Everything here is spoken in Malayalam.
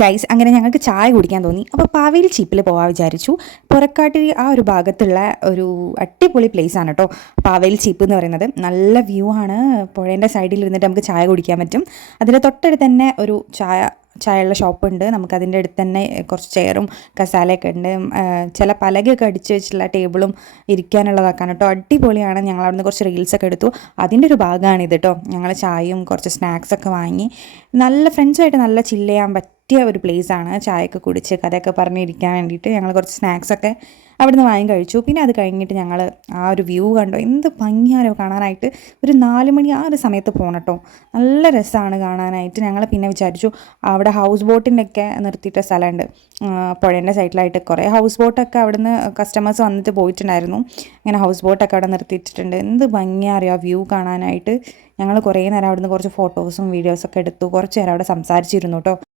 ഗൈസ് അങ്ങനെ ഞങ്ങൾക്ക് ചായ കുടിക്കാൻ തോന്നി. അപ്പോൾ പാവേൽ ചീപ്പിൽ പോകാൻ വിചാരിച്ചു. പുറക്കാട്ടിരി ആ ഒരു ഭാഗത്തുള്ള ഒരു അടിപൊളി പ്ലേസ് ആണ് കേട്ടോ പാവേൽ ചീപ്പ് എന്ന് പറയുന്നത്. നല്ല വ്യൂ ആണ്. പുഴേൻ്റെ സൈഡിൽ ഇരുന്നിട്ട് നമുക്ക് ചായ കുടിക്കാൻ പറ്റും. അതിൻ്റെ തൊട്ടടുത്ത് തന്നെ ഒരു ചായയുള്ള ഷോപ്പുണ്ട്. നമുക്കതിൻ്റെ അടുത്ത് തന്നെ കുറച്ച് ചെയറും കസാലയൊക്കെ ഉണ്ട്. ചില പലകയൊക്കെ അടിച്ച് വെച്ചിട്ടുള്ള ടേബിളും ഇരിക്കാനുള്ളതാക്കാൻ കേട്ടോ. അടിപൊളിയാണ്. ഞങ്ങൾ അവിടുന്ന് കുറച്ച് റീൽസൊക്കെ എടുത്തു. അതിൻ്റെ ഒരു ഭാഗമാണിത് കേട്ടോ. ഞങ്ങൾ ചായയും കുറച്ച് സ്നാക്സൊക്കെ വാങ്ങി നല്ല ഫ്രണ്ട്സുമായിട്ട് നല്ല ചില്ല് ചെയ്യാൻ പറ്റിയ ഒരു പ്ലേസാണ്. ചായയൊക്കെ കുടിച്ച് കഥയൊക്കെ പറഞ്ഞിരിക്കാൻ വേണ്ടിയിട്ട് ഞങ്ങൾ കുറച്ച് സ്നാക്സൊക്കെ അവിടുന്ന് വാങ്ങി കഴിച്ചു. പിന്നെ അത് കഴിഞ്ഞിട്ട് ഞങ്ങൾ ആ ഒരു വ്യൂ കണ്ടോ, എന്ത് ഭംഗിയാരോ കാണാനായിട്ട്. ഒരു 4 മണി ആ ഒരു സമയത്ത് പോകണം കേട്ടോ. നല്ല രസമാണ് കാണാനായിട്ട്. ഞങ്ങൾ പിന്നെ വിചാരിച്ചു അവിടെ ഹൗസ് ബോട്ടിൻ്റെയൊക്കെ നിർത്തിയിട്ട സ്ഥലമുണ്ട് പുഴേൻ്റെ സൈഡിലായിട്ട്. കുറേ ഹൗസ് ബോട്ടൊക്കെ അവിടുന്ന് കസ്റ്റമേഴ്സ് വന്നിട്ട് പോയിട്ടുണ്ടായിരുന്നു. അങ്ങനെ ഹൗസ് ബോട്ടൊക്കെ അവിടെ നിർത്തിയിട്ടിട്ടുണ്ട്. എന്ത് ഭംഗിയാറിയോ ആ വ്യൂ കാണാനായിട്ട്. ഞങ്ങൾ കുറേ നേരം അവിടുന്ന് കുറച്ച് ഫോട്ടോസും വീഡിയോസൊക്കെ എടുത്തു. കുറച്ച് നേരം അവിടെ സംസാരിച്ചിരുന്നു കേട്ടോ.